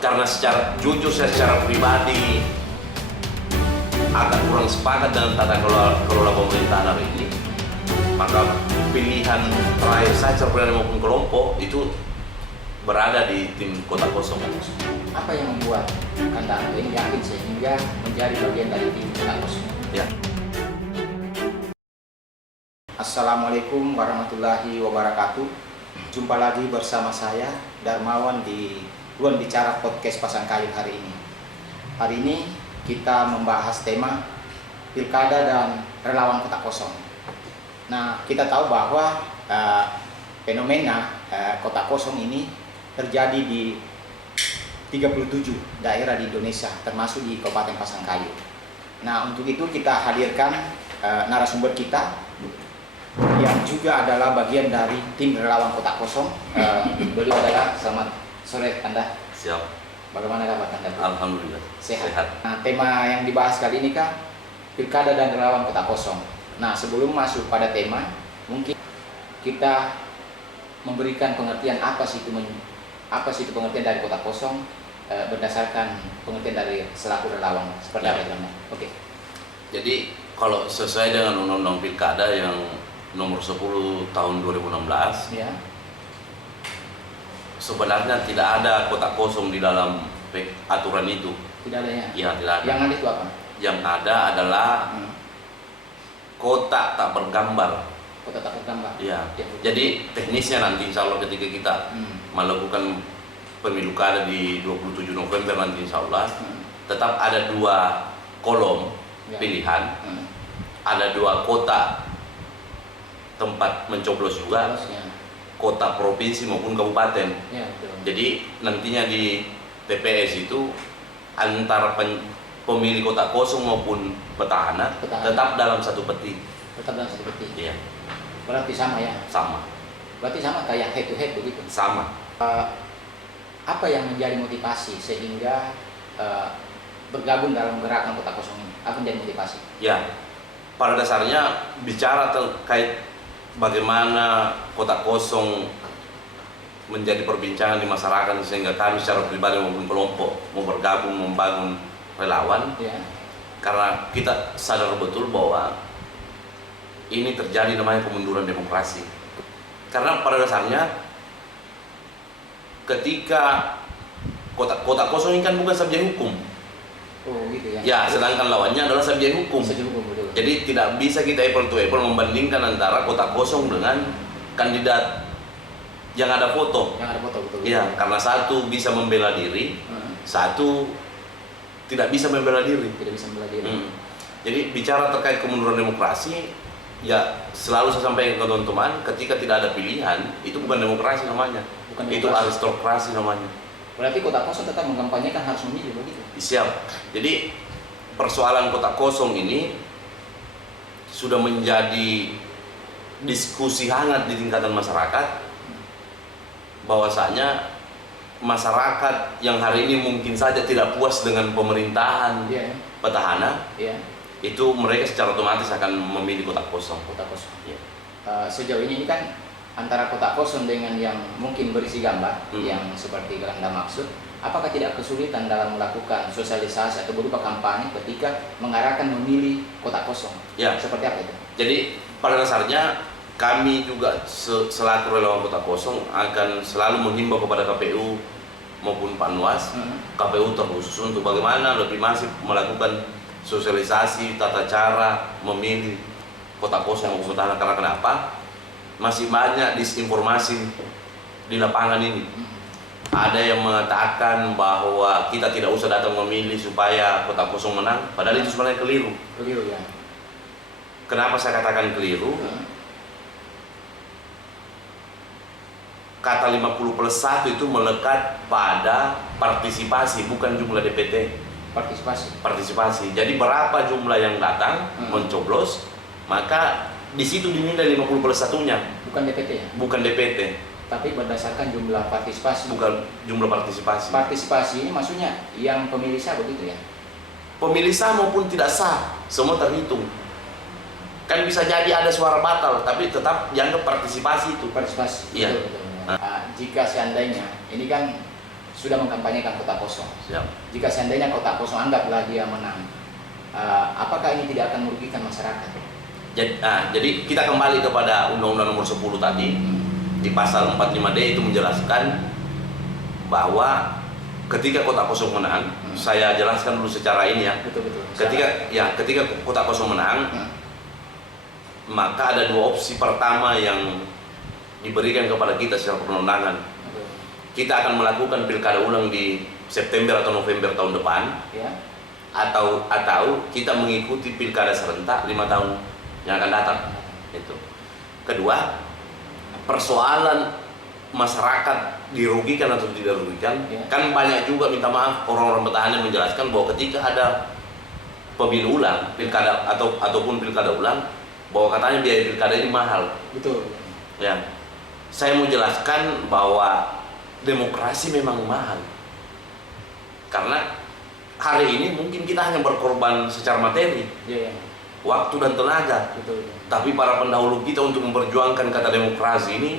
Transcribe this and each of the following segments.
karena secara pribadi agak kurang sepakat dengan tata kelola pemerintahan hari ini, maka pilihan terakhir saya secara pribadi maupun kelompok itu berada di tim kota kosong. Apa yang membuat Anda ini yakin sehingga menjadi bagian dari tim kota kosong? Ya. Assalamualaikum warahmatullahi wabarakatuh. Jumpa lagi bersama saya Darmawan di Ruang Bicara Podcast Pasangkayu hari ini. Hari ini kita membahas tema Pilkada dan Relawan Kota Kosong. Nah, kita tahu bahwa fenomena kota kosong ini terjadi di 37 daerah di Indonesia, termasuk di Kabupaten Pasangkayu. Nah, untuk itu kita hadirkan narasumber kita yang juga adalah bagian dari tim relawan kota kosong. Beliau adalah, selamat sore Anda. Siap. Bagaimana kabar Anda? Alhamdulillah. Sehat. Nah, tema yang dibahas kali ini kan Pilkada dan Relawan Kota Kosong. Nah, sebelum masuk pada tema, mungkin kita memberikan pengertian apa sih itu pengertian dari kota kosong berdasarkan pengertian dari selaku relawan seperti apa itu? Oke. Jadi kalau sesuai dengan Undang-Undang Pilkada yang nomor 10 tahun 2016, Ya. sebenarnya tidak ada kota kosong di dalam aturan itu. Tidak ada ya? Ya, tidak ada. Yang ada itu apa? Yang ada adalah kota tak bergambar. Kota tak bergambar. Ya. Ya. Jadi teknisnya nanti insya Allah ketika kita melakukan pemilu kada di 27 November nanti insya Allah tetap ada 2 kolom Ya. pilihan, ada 2 kota tempat mencoblos juga, Ya. kota provinsi maupun kabupaten. Ya, betul. Jadi nantinya di TPS itu antara pemilih kota kosong maupun petahana tetap dalam satu peti. Tetap dalam satu peti. Iya, Berarti sama ya? sama. Berarti sama kayak head to head begitu? Sama. Apa yang menjadi motivasi sehingga bergabung dalam gerakan kota kosong ini? Apa yang menjadi motivasi? Ya, pada dasarnya bicara terkait bagaimana kota kosong menjadi perbincangan di masyarakat sehingga kami secara pribadi maupun kelompok mau bergabung membangun relawan. Ya. Karena kita sadar betul bahwa ini terjadi namanya kemunduran demokrasi. Karena pada dasarnya ketika kota kosong ini kan bukan subjek hukum. Oh gitu ya. Ya, sedangkan lawannya adalah subjek hukum. Subjek hukum, betul. Jadi tidak bisa kita apple to apple membandingkan antara kota kosong dengan kandidat yang ada foto. Yang ada foto, betul. Iya, karena satu bisa membela diri, satu tidak bisa membela diri. Tidak bisa membela diri. Jadi bicara terkait kemunduran demokrasi, ya selalu saya sampaikan ke teman-teman, ketika tidak ada pilihan, itu bukan demokrasi namanya. Bukan Itu demokrasi. aristokrasi namanya. Berarti kota kosong tetap mengkampanyekan harus memilih begitu. Siap. Jadi persoalan kota kosong ini sudah menjadi diskusi hangat di tingkatan masyarakat, bahwasanya masyarakat yang hari ini mungkin saja tidak puas dengan pemerintahan petahana, itu mereka secara otomatis akan memilih kota kosong. Kota kosong. Ya. Sejauh ini kan antara kota kosong dengan yang mungkin berisi gambar yang seperti Anda maksud, apakah tidak kesulitan dalam melakukan sosialisasi atau berupa kampanye ketika mengarahkan memilih kota kosong? Ya. Seperti apa itu? Jadi pada dasarnya kami juga selaku relawan kota kosong akan selalu menghimbau kepada KPU maupun Panwas, KPU terkhusus untuk bagaimana lebih masif melakukan sosialisasi tata cara memilih kota kosong maupun petahana. Karena kenapa? Masih banyak disinformasi di lapangan ini. Ada yang mengatakan bahwa kita tidak usah datang memilih supaya kota kosong menang, padahal itu sebenarnya keliru. Keliru ya. Kenapa saya katakan keliru? Kata 50+1 itu melekat pada partisipasi, bukan jumlah DPT. Partisipasi. Jadi berapa jumlah yang datang mencoblos, maka di situ dinilai 50+1-nya. Bukan DPT ya? Bukan DPT. Tapi berdasarkan jumlah partisipasi. Bukan jumlah partisipasi. Partisipasi ini maksudnya yang pemilih sah begitu ya? Pemilih sah maupun tidak sah, semua terhitung. Kan bisa jadi ada suara batal, tapi tetap dianggap partisipasi itu. Partisipasi. Iya. Betul. Jika seandainya ini kan sudah mengkampanyekan kota kosong. Siap. Jika seandainya kota kosong anggaplah dia menang, apakah ini tidak akan merugikan masyarakat? Jadi kita kembali kepada Undang-Undang Nomor 10 tadi. Di pasal 45D itu menjelaskan bahwa ketika kota kosong menang, saya jelaskan dulu secara ini ya. Betul. Ketika kota kosong menang, maka ada dua opsi. Pertama yang diberikan kepada kita secara perundangan, kita akan melakukan pilkada ulang di September atau November tahun depan, Ya. atau kita mengikuti pilkada serentak 5 tahun yang akan datang. Itu. Kedua, persoalan masyarakat dirugikan atau tidak dirugikan, Ya. kan banyak juga minta maaf orang-orang petahana yang menjelaskan bahwa ketika ada pemilu ulang, pilkada ataupun pilkada ulang, bahwa katanya biaya pilkada ini mahal. Betul. Ya, saya mau jelaskan bahwa demokrasi memang mahal. Karena hari ini mungkin kita hanya berkorban secara materi, Ya. waktu dan tenaga. Betul. Tapi para pendahulu kita untuk memperjuangkan kata demokrasi ini,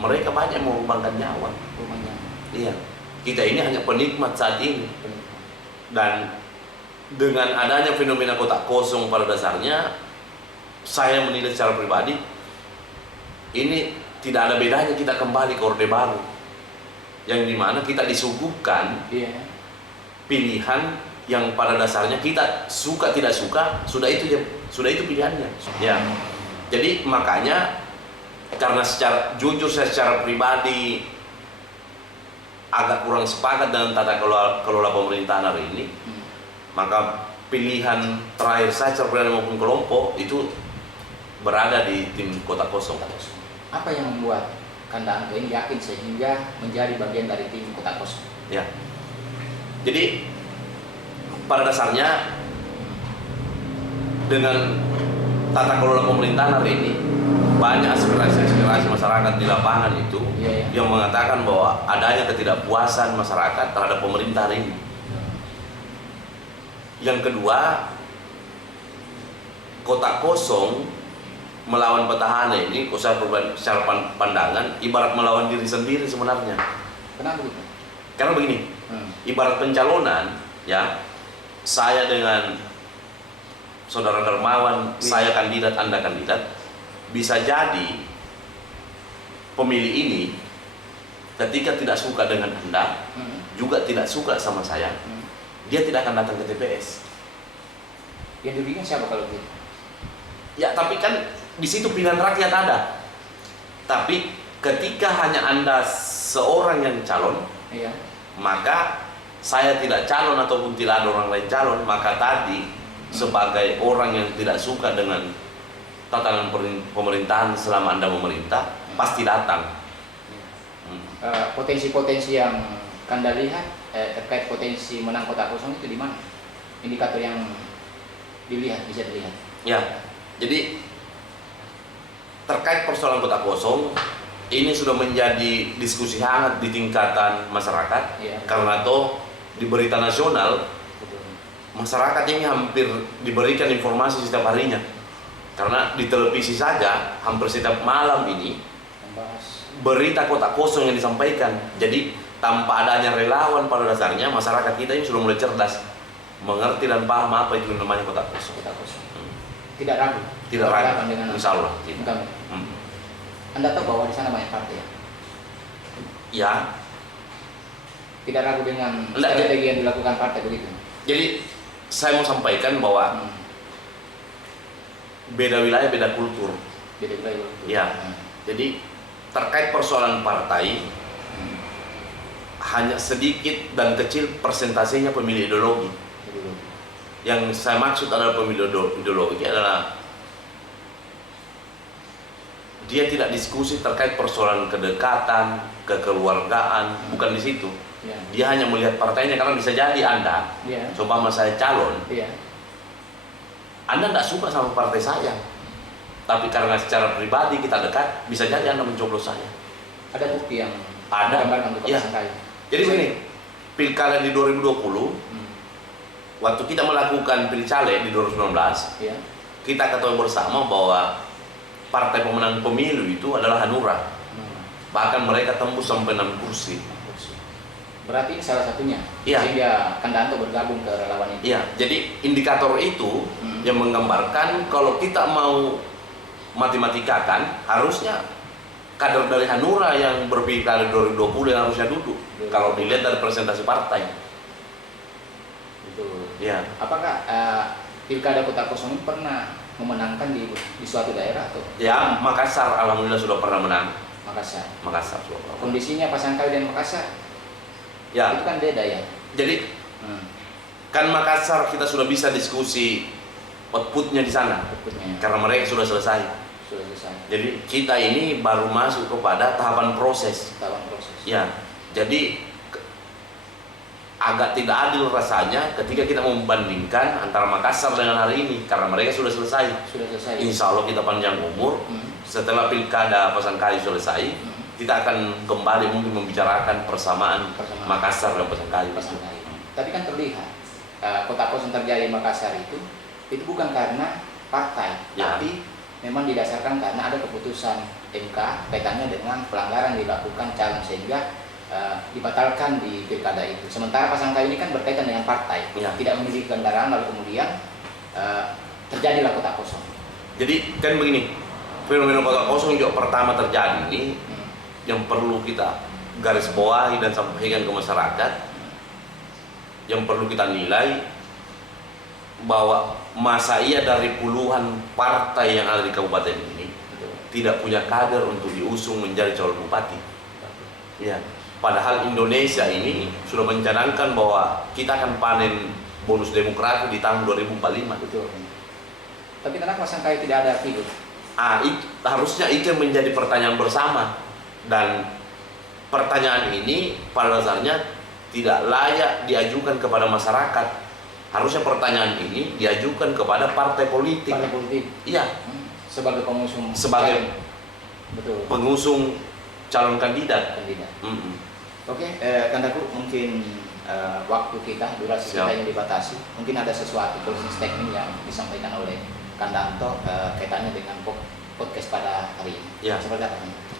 mereka banyak mengorbankan nyawa. Rumahnya. Iya, kita ini hanya penikmat saat ini. Dan dengan adanya fenomena kota kosong pada dasarnya, saya menilai secara pribadi, ini tidak ada bedanya kita kembali ke Orde Baru, yang dimana kita disuguhkan Iya. pilihan yang pada dasarnya kita suka tidak suka, sudah itu pilihannya. Ya, jadi makanya karena secara jujur saya secara pribadi agak kurang sepakat dengan tata kelola pemerintahan hari ini, maka pilihan terakhir saya secara pribadi maupun kelompok itu berada di tim kota kosong. Apa yang membuat Kanda Angga ini yakin sehingga menjadi bagian dari tim kota kosong? Ya, jadi pada dasarnya dengan tata kelola pemerintahan hari ini banyak aspirasi masyarakat di lapangan itu yang mengatakan bahwa adanya ketidakpuasan masyarakat terhadap pemerintah hari ini. Yang kedua, kota kosong melawan petahana ini secara pandangan ibarat melawan diri sendiri sebenarnya. Kenapa begitu? Karena begini, ibarat pencalonan, ya, saya dengan saudara Darmawan, saya kandidat, Anda kandidat, bisa jadi pemilih ini ketika tidak suka dengan Anda, juga tidak suka sama saya, dia tidak akan datang ke TPS. Yang dirugikan siapa kalau gitu? Ya, tapi kan di situ pilihan rakyat ada. Tapi ketika hanya Anda seorang yang calon, Iya. maka saya tidak calon ataupun tidak ada orang lain calon, maka tadi sebagai orang yang tidak suka dengan tatanan pemerintahan selama Anda memerintah, pasti datang. Potensi-potensi yang Kanda lihat terkait potensi menang kota kosong itu di mana? Indikator yang bisa dilihat. Ya, jadi terkait persoalan kota kosong ini sudah menjadi diskusi hangat di tingkatan masyarakat. Iya. Karena toh di berita nasional Betul. masyarakat ini hampir diberikan informasi setiap harinya. Karena di televisi saja hampir setiap malam ini Membahas. berita kota kosong yang disampaikan. Jadi tanpa adanya relawan pada dasarnya masyarakat kita ini sudah mulai cerdas, mengerti dan paham apa itu namanya kota kosong. Kota kosong. Tidak ragu. Tidak ragu, Dengan insya Allah. Bukan. Anda tahu bahwa di sana banyak partai ya? Ya, Tidak ragu dengan Enggak, strategi yang dilakukan partai begitu? jadi saya mau sampaikan bahwa beda wilayah, beda kultur. Beda wilayah. Ya, jadi terkait persoalan partai, hanya sedikit dan kecil persentasenya pemilih ideologi. Yang saya maksud adalah pemilih ideologi adalah dia tidak diskusi terkait persoalan kedekatan, kekeluargaan, bukan di situ. Ya. Dia hanya melihat partainya, karena bisa jadi Anda, Ya. seumpama saya calon, Iya. Anda tidak suka sama partai saya, tapi karena secara pribadi kita dekat, bisa jadi Anda mencoblos saya. Ada bukti yang Ada. menggambarkan untuk Ya. saya. Jadi begini, pilkada di 2020, waktu kita melakukan pilcale di 2019, Ya. kita ketahui bersama bahwa partai pemenang pemilu itu adalah Hanura. Bahkan mereka tembus sampai 6 kursi. Berarti ini salah satunya. Iya. Sehingga Kandanto bergabung ke relawan ini. Iya, jadi indikator itu yang menggambarkan kalau kita mau matematika harusnya kader dari Hanura yang berpilkada 2020 yang harusnya duduk. Kalau dilihat dari presentasi partai. Betul. Iya. Apakah pilkada Kota Kosong ini pernah memenangkan di suatu daerah atau? Ya, Makassar alhamdulillah sudah pernah menang. Makassar sudah pernah. Kondisinya Pasangkayu dan Makassar Ya. itu kan beda ya. Jadi kan Makassar kita sudah bisa diskusi outputnya di sana Outputnya karena mereka sudah selesai. sudah selesai. Jadi kita ini baru masuk kepada tahapan proses. Ya, jadi agak tidak adil rasanya ketika kita membandingkan antara Makassar dengan hari ini karena mereka sudah selesai. Insya Allah kita panjang umur. Setelah pilkada Pasangkayu selesai, kita akan kembali mungkin membicarakan persamaan Makassar dan Pasangkayu. Tapi kan terlihat Kota Kosong terjadi di Makassar itu bukan karena partai, Ya. tapi memang didasarkan karena ada keputusan MK kaitannya dengan pelanggaran dilakukan calon sehingga dibatalkan di pilkada itu. Sementara Pasangkayu ini kan berkaitan dengan partai, Ya. tidak memiliki kendaraan lalu kemudian terjadilah Kota Kosong. Jadi kan begini, fenomena Kota Kosong juga pertama terjadi ini yang perlu kita garis bawahi dan sampaikan ke masyarakat, yang perlu kita nilai bahwa masa iya dari puluhan partai yang ada di kabupaten ini tidak punya kader untuk diusung menjadi calon bupati. Ya, padahal Indonesia ini sudah mencanangkan bahwa kita akan panen bonus demografi di tahun 2045. Betul. Tapi kenapa Pasangkayu tidak ada figur? Harusnya itu yang menjadi pertanyaan bersama, dan pertanyaan ini pada dasarnya tidak layak diajukan kepada masyarakat. Harusnya pertanyaan ini diajukan kepada partai politik. Partai politik. Iya. Sebagai pengusung. Sebagai betul. Pengusung calon kandidat. Oke, Kandaku, mungkin waktu kita, durasi kita yang dibatasi. Mungkin ada sesuatu closing statement yang disampaikan oleh Kandanto kaitannya dengan podcast pada hari ini. Ya. Seperti apa?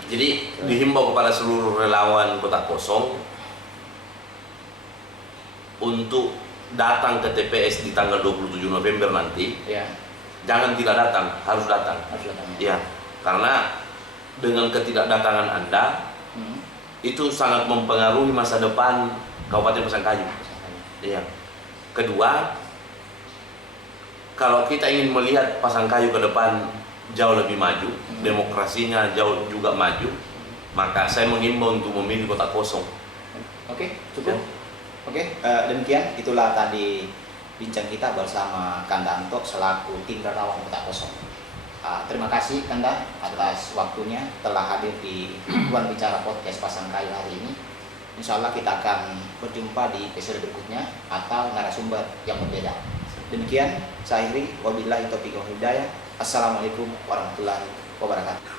Jadi dihimbau kepada seluruh relawan Kota Kosong untuk datang ke TPS di tanggal 27 November nanti. Ya. Jangan tidak datang, harus datang. Ya, karena dengan ketidakdatangan Anda itu sangat mempengaruhi masa depan Kabupaten Pasangkayu. Iya. Kedua, kalau kita ingin melihat Pasangkayu ke depan jauh lebih maju, demokrasinya jauh juga maju, maka saya mengimbau untuk memilih Kota Kosong. Oke, cukup. Oke, demikian itulah tadi bincang kita bersama Kandanto selaku tim relawan Kota Kosong. Terima kasih Kanda atas waktunya telah hadir di Ruang Bicara Podcast Pasangkayu hari ini. Insya Allah kita akan berjumpa di episode berikutnya atau narasumber yang berbeda. Demikian, saya akhiri. Wabillahi taufiq wal hidayah. Assalamualaikum warahmatullahi wabarakatuh.